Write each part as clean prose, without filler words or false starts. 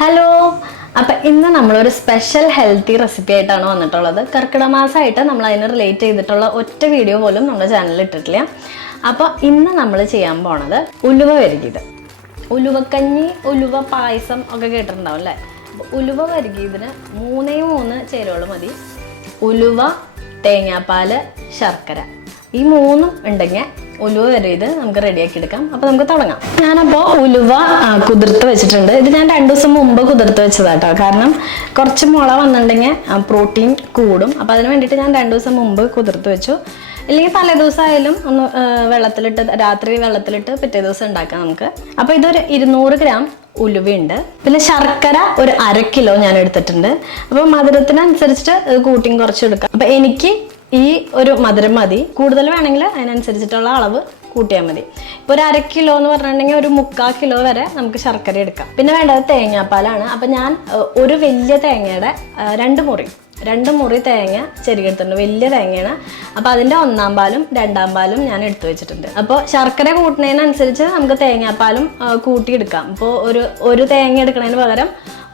Hello, അപ്പം ഇന്ന് നമ്മളൊരു സ്പെഷ്യൽ ഹെൽത്തി റെസിപ്പി ആയിട്ടാണ് വന്നിട്ടുള്ളത്. കർക്കിടക മാസമായിട്ട് നമ്മൾ അതിന് റിലേറ്റ് ചെയ്തിട്ടുള്ള ഒറ്റ വീഡിയോ പോലും നമ്മുടെ ചാനലിൽ ഇട്ടിട്ടില്ല. അപ്പോൾ ഇന്ന് നമ്മൾ ചെയ്യാൻ പോണത് ഉലുവ വരകിയത്. ഉലുവക്കഞ്ഞി, ഉലുവ പായസം ഒക്കെ കേട്ടിട്ടുണ്ടാവും അല്ലേ? ഉലുവ വരകിയതിന് 3 ചേരുവകൾ മതി. ഉലുവ, തേങ്ങാപ്പാൽ, ശർക്കര, ഈ 3 ഉണ്ടെങ്കിൽ ഉലുവ വരകിയത് നമുക്ക് റെഡിയാക്കി എടുക്കാം. അപ്പോൾ നമുക്ക് തുടങ്ങാം. ഞാനപ്പോൾ ഉലുവ കുതിർത്ത് വെച്ചിട്ടുണ്ട്. ഇത് ഞാൻ 2 ദിവസം മുമ്പ് കുതിർത്ത് വെച്ചതാട്ടോ. കാരണം കുറച്ച് മുള വന്നിട്ടുണ്ടെങ്കിൽ പ്രോട്ടീൻ കൂടും. അപ്പോൾ അതിന് വേണ്ടിയിട്ട് ഞാൻ 2 ദിവസം മുമ്പ് കുതിർത്ത് വെച്ചു. അല്ലെങ്കിൽ തലേ ദിവസമായാലും ഒന്ന് വെള്ളത്തിലിട്ട്, രാത്രി വെള്ളത്തിലിട്ട് പിറ്റേ ദിവസം ഉണ്ടാക്കാം നമുക്ക്. അപ്പോൾ ഇതൊരു 200 ഗ്രാം ഉലുവയുണ്ട്. പിന്നെ ശർക്കര ഒരു 1/2 കിലോ ഞാൻ എടുത്തിട്ടുണ്ട്. അപ്പോൾ മധുരത്തിനനുസരിച്ചിട്ട് കൂട്ടിയും കുറച്ച് എടുക്കാം. അപ്പോൾ എനിക്ക് ഈ ഒരു മധുരം മതി. കൂടുതൽ വേണമെങ്കിൽ അതിനനുസരിച്ചിട്ടുള്ള അളവ് കൂട്ടിയാൽ മതി. ഇപ്പോൾ ഒരു 1/2 കിലോ എന്ന് പറഞ്ഞിട്ടുണ്ടെങ്കിൽ ഒരു 3/4 കിലോ വരെ നമുക്ക് ശർക്കര എടുക്കാം. പിന്നെ വേണ്ടത് തേങ്ങാപ്പാലാണ്. അപ്പം ഞാൻ ഒരു വലിയ തേങ്ങയുടെ 2 മുറി തേങ്ങ ചെരുകിയെടുത്തിട്ടുണ്ട്. വലിയ തേങ്ങയാണ്. അപ്പോൾ അതിൻ്റെ 1-ാം പാലും 2-ാം പാലും ഞാൻ എടുത്തു വെച്ചിട്ടുണ്ട്. അപ്പോൾ ശർക്കര കൂട്ടുന്നതിനനുസരിച്ച് നമുക്ക് തേങ്ങാപ്പാലും കൂട്ടിയെടുക്കാം. ഇപ്പോൾ ഒരു തേങ്ങ എടുക്കുന്നതിന് പകരം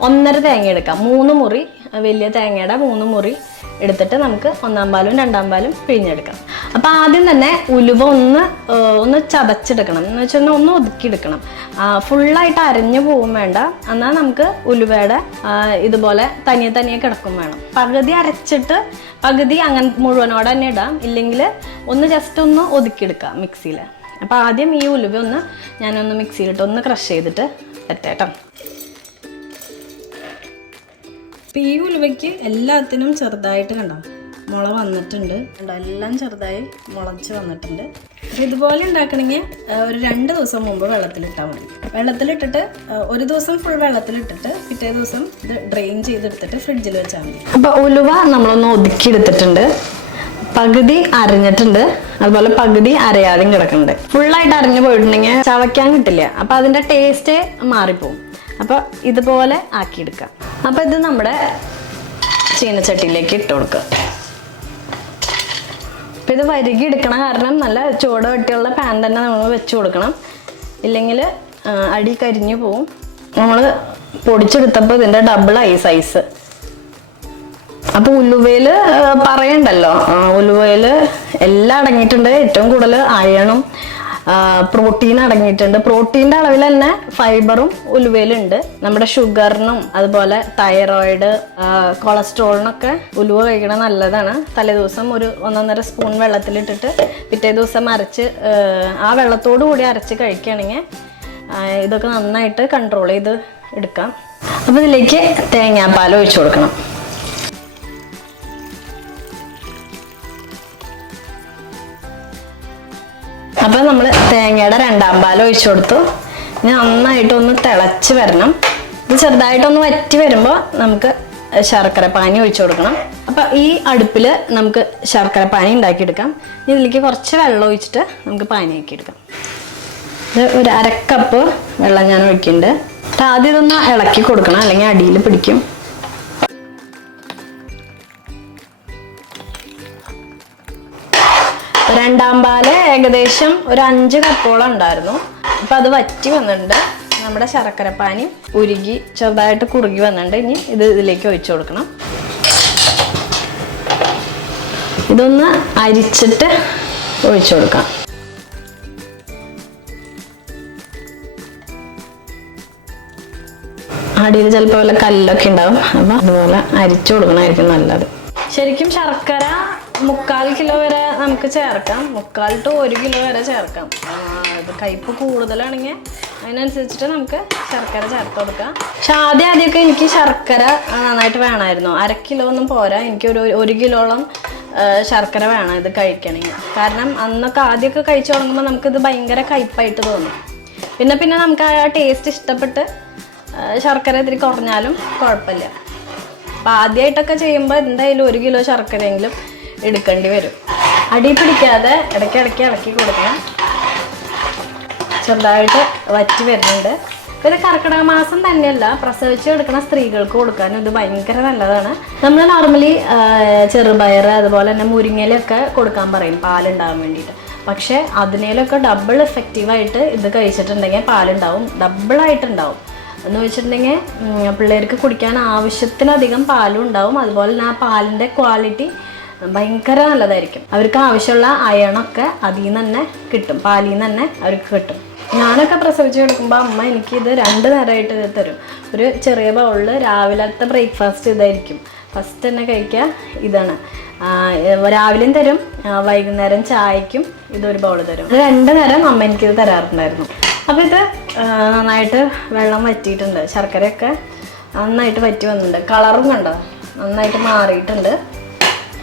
1.5 തേങ്ങ എടുക്കാം. 3 മുറി വലിയ തേങ്ങയുടെ 3 മുറി എടുത്തിട്ട് നമുക്ക് 1-ാം പാലും 2-ാം പാലും പിഴിഞ്ഞെടുക്കാം. അപ്പോൾ ആദ്യം തന്നെ ഉലുവ ഒന്ന് ചതച്ചെടുക്കണം. എന്ന് വെച്ചാൽ ഒന്ന് ഒതുക്കിയെടുക്കണം. ഫുള്ളായിട്ട് അരഞ്ഞു പോവും വേണ്ട. എന്നാൽ നമുക്ക് ഉലുവയുടെ ഇതുപോലെ തനിയെ കിടക്കും വേണം. പകുതി അരച്ചിട്ട് പകുതി അങ്ങനെ മുഴുവനോടെ തന്നെ ഇടാം. ഇല്ലെങ്കിൽ ഒന്ന് ജസ്റ്റ് ഒന്ന് ഒതുക്കിയെടുക്കാം മിക്സിയിൽ. അപ്പോൾ ആദ്യം ഈ ഉലുവ ഞാനൊന്ന് മിക്സിയിലിട്ട് ഒന്ന് ക്രഷ് ചെയ്തിട്ട് പറ്റേട്ടോ. അപ്പോൾ ഈ ഉലുവയ്ക്ക് എല്ലാത്തിനും ചെറുതായിട്ട് കണ്ടോ മുള വന്നിട്ടുണ്ട്. എല്ലാം ചെറുതായി മുളച്ച് വന്നിട്ടുണ്ട്. അപ്പോൾ ഇതുപോലെ ഉണ്ടാക്കണമെങ്കിൽ ഒരു 2 ദിവസം മുമ്പ് വെള്ളത്തിലിട്ടാൽ മതി. വെള്ളത്തിലിട്ടിട്ട് ഒരു ദിവസം ഫുൾ വെള്ളത്തിലിട്ടിട്ട് പിറ്റേ ദിവസം ഇത് ഡ്രെയിൻ ചെയ്തെടുത്തിട്ട് ഫ്രിഡ്ജിൽ വെച്ചാൽ മതി. അപ്പോൾ ഉലുവ നമ്മളൊന്ന് ഒതുക്കിയെടുത്തിട്ടുണ്ട്. പകുതി അരഞ്ഞിട്ടുണ്ട്, അതുപോലെ പകുതി അരയാതെയും കിടക്കുന്നുണ്ട്. ഫുള്ളായിട്ട് അരഞ്ഞു പോയിട്ടുണ്ടെങ്കിൽ ചവയ്ക്കാൻ കിട്ടില്ല. അപ്പോൾ അതിൻ്റെ ടേസ്റ്റേ മാറിപ്പോവും. അപ്പോൾ ഇതുപോലെ ആക്കിയെടുക്കാം. അപ്പോൾ ഇത് നമ്മുടെ ചീനച്ചട്ടിയിലേക്ക് ഇട്ട് കൊടുക്കുക. അപ്പോൾ ഇത് വരികി എടുക്കണം. കാരണം നല്ല ചൂട് കട്ടിയുള്ള പാൻ തന്നെ നമ്മൾ വെച്ച് കൊടുക്കണം. ഇല്ലെങ്കിൽ അടി കരിഞ്ഞു പോവും. നമ്മൾ പൊടിച്ചെടുത്തപ്പോൾ ഇതിൻ്റെ ഡബിളായി സൈസ്. അപ്പോൾ ഉലുവയിൽ പറയണ്ടല്ലോ, ഉലുവയിൽ എല്ലാം അടങ്ങിയിട്ടുണ്ട്. ഏറ്റവും കൂടുതൽ അയണും പ്രോട്ടീൻ അടങ്ങിയിട്ടുണ്ട്. പ്രോട്ടീൻ്റെ അളവിൽ തന്നെ ഫൈബറും ഉലുവയിലുണ്ട്. നമ്മുടെ ഷുഗറിനും അതുപോലെ തൈറോയിഡ്, കൊളസ്ട്രോളിനൊക്കെ ഉലുവ കഴിക്കണത് നല്ലതാണ്. തലേദിവസം ഒരു 1.5 സ്പൂൺ വെള്ളത്തിലിട്ടിട്ട് പിറ്റേ ദിവസം അരച്ച് ആ വെള്ളത്തോടു കൂടി അരച്ച് കഴിക്കുകയാണെങ്കിൽ ഇതൊക്കെ നന്നായിട്ട് കൺട്രോൾ ചെയ്ത് എടുക്കാം. അപ്പോൾ ഇതിലേക്ക് തേങ്ങാപ്പാൽ ഒഴിച്ചു കൊടുക്കണം. അപ്പോൾ നമ്മൾ തേങ്ങയുടെ 2-ാം പാൽ ഒഴിച്ചു കൊടുത്തു. ഇനി നന്നായിട്ടൊന്ന് തിളച്ച് വരണം. ഇത് ചെറുതായിട്ടൊന്ന് വറ്റി വരുമ്പോൾ നമുക്ക് ശർക്കര പാനി ഒഴിച്ചു കൊടുക്കണം. അപ്പോൾ ഈ അടുപ്പിൽ നമുക്ക് ശർക്കര പാനി ഉണ്ടാക്കിയെടുക്കാം. ഇതിലേക്ക് കുറച്ച് വെള്ളം ഒഴിച്ചിട്ട് നമുക്ക് പാനി ആക്കിയെടുക്കാം. ഇത് ഒരു 1/2 കപ്പ് വെള്ളം ഞാൻ ഒഴിക്കുന്നുണ്ട്. ആദ്യം ഇതൊന്ന് ഇളക്കി കൊടുക്കണം, അല്ലെങ്കിൽ അടിയിൽ പിടിക്കും. രണ്ടാം പാല് ഏകദേശം ഒരു 5 കപ്പോളം ഉണ്ടായിരുന്നു. അപ്പം അത് വറ്റി വന്നിട്ടുണ്ട്. നമ്മുടെ ശർക്കരപ്പാനി ഉരുകി ചെറുതായിട്ട് കുറുകി വന്നിട്ടുണ്ട്. ഇനി ഇതിലേക്ക് ഒഴിച്ചു കൊടുക്കണം. ഇതൊന്ന് അരിച്ചിട്ട് ഒഴിച്ചു കൊടുക്കാം. അടിയിൽ ചിലപ്പോൾ വല്ല കല്ലൊക്കെ ഉണ്ടാവും. അപ്പം അതുപോലെ അരിച്ചു കൊടുക്കണമായിരിക്കും നല്ലത്. ശരിക്കും ശർക്കര 3/4 കിലോ വരെ നമുക്ക് ചേർക്കാം. 3/4 to 1 കിലോ വരെ ചേർക്കാം. ഇത് കയ്പ്പ് കൂടുതലാണെങ്കിൽ അതിനനുസരിച്ചിട്ട് നമുക്ക് ശർക്കര ചേർത്ത് കൊടുക്കാം. പക്ഷെ ആദ്യമൊക്കെ എനിക്ക് ശർക്കര നന്നായിട്ട് വേണമായിരുന്നു. 1/2 കിലോ ഒന്നും പോരാ. എനിക്ക് 1 കിലോളം ശർക്കര വേണം ഇത് കഴിക്കണമെങ്കിൽ. കാരണം അന്നൊക്കെ ആദ്യമൊക്കെ കഴിച്ചു തുടങ്ങുമ്പോൾ നമുക്കിത് ഭയങ്കര കയ്പ്പായിട്ട് തോന്നും. പിന്നെ നമുക്ക് ആ ടേസ്റ്റ് ഇഷ്ടപ്പെട്ട് ശർക്കര ഇത്തിരി കുറഞ്ഞാലും കുഴപ്പമില്ല. അപ്പം ആദ്യമായിട്ടൊക്കെ ചെയ്യുമ്പോൾ എന്തായാലും 1 കിലോ ശർക്കരയെങ്കിലും എടുക്കേണ്ടി വരും. അടി പിടിക്കാതെ ഇടയ്ക്കിടയ്ക്ക് ഇളക്കി കൊടുക്കണം. ചെറുതായിട്ട് വറ്റി വരുന്നുണ്ട്. ഇത് കർക്കിടക മാസം തന്നെയല്ല, പ്രസവിച്ച് എടുക്കുന്ന സ്ത്രീകൾക്ക് കൊടുക്കാനും ഇത് ഭയങ്കര നല്ലതാണ്. നമ്മൾ നോർമലി ചെറുപയർ അതുപോലെ തന്നെ മുരിങ്ങയിലൊക്കെ കൊടുക്കാൻ പറയും പാലുണ്ടാകാൻ വേണ്ടിയിട്ട്. പക്ഷേ അതിനേലൊക്കെ ഡബിൾ എഫക്റ്റീവായിട്ട് ഇത് കഴിച്ചിട്ടുണ്ടെങ്കിൽ പാലുണ്ടാവും, ഡബിളായിട്ടുണ്ടാവും. എന്ന് വെച്ചിട്ടുണ്ടെങ്കിൽ പിള്ളേർക്ക് കുടിക്കാൻ ആവശ്യത്തിലധികം പാലും ഉണ്ടാവും. അതുപോലെ തന്നെ ആ പാലിൻ്റെ ക്വാളിറ്റി ഭയങ്കര നല്ലതായിരിക്കും. അവർക്ക് ആവശ്യമുള്ള അയണൊക്കെ അതിൽ നിന്ന് തന്നെ കിട്ടും, പാലിൽ നിന്ന് തന്നെ അവർക്ക് കിട്ടും. ഞാനൊക്കെ പ്രസവിച്ച് കിടക്കുമ്പോൾ അമ്മ എനിക്കിത് 2 നേരമായിട്ട് തരും. ഒരു ചെറിയ ബൗളിൽ രാവിലത്തെ ബ്രേക്ക്ഫാസ്റ്റ് ഇതായിരിക്കും. ഫസ്റ്റ് തന്നെ കഴിക്കുക ഇതാണ്. രാവിലെയും തരും, വൈകുന്നേരം ചായക്കും ഇതൊരു ബൗൾ തരും. 2 നേരം അമ്മ എനിക്കിത് തരാറുണ്ടായിരുന്നു. അപ്പോൾ ഇത് നന്നായിട്ട് വെള്ളം വറ്റിയിട്ടുണ്ട്. ശർക്കരയൊക്കെ നന്നായിട്ട് വറ്റി വന്നിട്ടുണ്ട്. കളറും കണ്ടോ നന്നായിട്ട് മാറിയിട്ടുണ്ട്.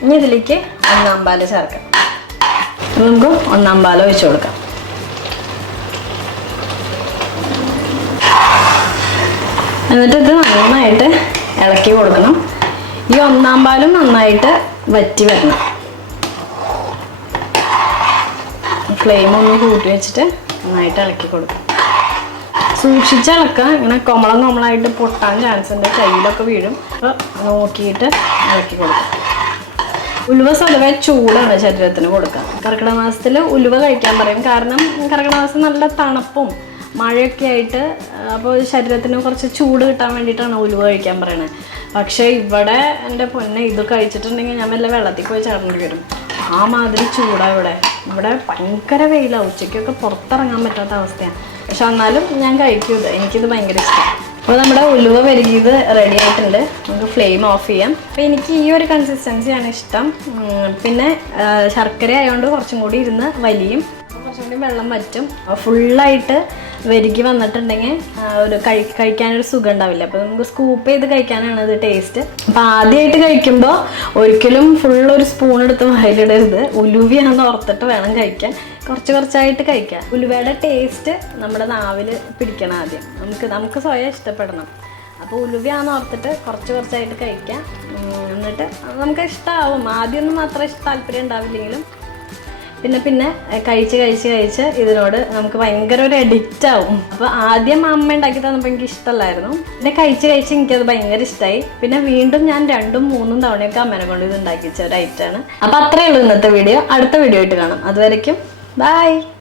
ഇനി ഇതിലേക്ക് 1 പാല് ചേർക്കാം. നമുക്ക് 1 പാല് ഒഴിച്ചു കൊടുക്കാം. എന്നിട്ട് ഇത് നന്നായിട്ട് ഇളക്കി കൊടുക്കണം. ഈ 1 പാലും നന്നായിട്ട് വറ്റി വരണം. ഫ്ലെയിം ഒന്ന് കൂട്ടി വെച്ചിട്ട് നന്നായിട്ട് ഇളക്കി കൊടുക്കും. സൂക്ഷിച്ച് ഇളക്കുക. ഇങ്ങനെ കൊമളായിട്ട് പൊട്ടാൻ ചാൻസ് ഉണ്ട്, കയ്യിലൊക്കെ വീഴും. അപ്പോൾ നോക്കിയിട്ട് ഇളക്കി കൊടുക്കും. ഉലുവ സ്വതവേ ചൂടാണ് ശരീരത്തിന് കൊടുക്കുക. കർക്കിടക മാസത്തിൽ ഉലുവ കഴിക്കാൻ പറയും. കാരണം കർക്കിടക മാസം നല്ല തണുപ്പും മഴയൊക്കെ ആയിട്ട്, അപ്പോൾ ശരീരത്തിന് കുറച്ച് ചൂട് കിട്ടാൻ വേണ്ടിയിട്ടാണ് ഉലുവ കഴിക്കാൻ പറയണത്. പക്ഷേ ഇവിടെ എൻ്റെ പൊന്നെ ഇത് കഴിച്ചിട്ടുണ്ടെങ്കിൽ ഞാൻ വല്ല വെള്ളത്തിൽ പോയി ചാടേണ്ടി വരും. ആ മാതിരി ചൂടാണ് ഇവിടെ ഭയങ്കര വെയിലാണ്. ഉച്ചയ്ക്കൊക്കെ പുറത്തിറങ്ങാൻ പറ്റാത്ത അവസ്ഥയാണ്. പക്ഷെ എന്നാലും ഞാൻ കഴിക്കും ഇത്. എനിക്കിത് ഭയങ്കര ഇഷ്ടമാണ്. അപ്പോൾ നമ്മുടെ ഉലുവ പെരുകിയത് റെഡി ആയിട്ടുണ്ട്. നമുക്ക് ഫ്ലെയിം ഓഫ് ചെയ്യാം. അപ്പോൾ എനിക്ക് ഈ ഒരു കൺസിസ്റ്റൻസിയാണ് ഇഷ്ടം. പിന്നെ ശർക്കര ആയതുകൊണ്ട് കുറച്ചും കൂടി ഇരുന്ന് വലിയും, കുറച്ചും കൂടി വെള്ളം വറ്റും. ഫുള്ളായിട്ട് വെരുകി വന്നിട്ടുണ്ടെങ്കിൽ ഒരു കഴിക്കാനൊരു സുഖം ഉണ്ടാവില്ല. അപ്പോൾ നമുക്ക് സ്കൂപ്പ് ചെയ്ത് കഴിക്കാനാണ് ഇത് ടേസ്റ്റ്. അപ്പോൾ ആദ്യമായിട്ട് കഴിക്കുമ്പോൾ ഒരിക്കലും ഫുള്ളൊരു സ്പൂൺ എടുത്ത് വായിലിടരുത്. ഉലുവയാണെന്ന് ഓർത്തിട്ട് വേണം കഴിക്കാൻ. കുറച്ചായിട്ട് കഴിക്കുക. ഉലുവയുടെ ടേസ്റ്റ് നമ്മുടെ നാവിൽ പിടിക്കണം ആദ്യം. നമുക്ക് സ്വയം ഇഷ്ടപ്പെടണം. അപ്പോൾ ഉലുവയാണെന്ന് ഓർത്തിട്ട് കുറച്ചായിട്ട് കഴിക്കാം. എന്നിട്ട് നമുക്ക് ഇഷ്ടമാവും. ആദ്യമൊന്നും അത്ര താല്പര്യം ഉണ്ടാവില്ലെങ്കിലും പിന്നെ കഴിച്ച് ഇതിനോട് നമുക്ക് ഭയങ്കര ഒരു അഡിക്റ്റ് ആവും. അപ്പോൾ ആദ്യം അമ്മ ഉണ്ടാക്കി തന്നപ്പോൾ എനിക്ക് ഇഷ്ടമല്ലായിരുന്നു. പിന്നെ കഴിച്ച് എനിക്കത് ഭയങ്കര ഇഷ്ടമായി. പിന്നെ വീണ്ടും ഞാൻ 2ഉം 3ഉം തവണയൊക്കെ അമ്മേനെ കൊണ്ട് ഇത് ഉണ്ടാക്കിച്ച ഒരു ഐറ്റമാണ്. അപ്പോൾ അത്രയേ ഉള്ളൂ ഇന്നത്തെ വീഡിയോ. അടുത്ത വീഡിയോ ആയിട്ട് കാണാം. അതുവരയ്ക്കും ബൈ.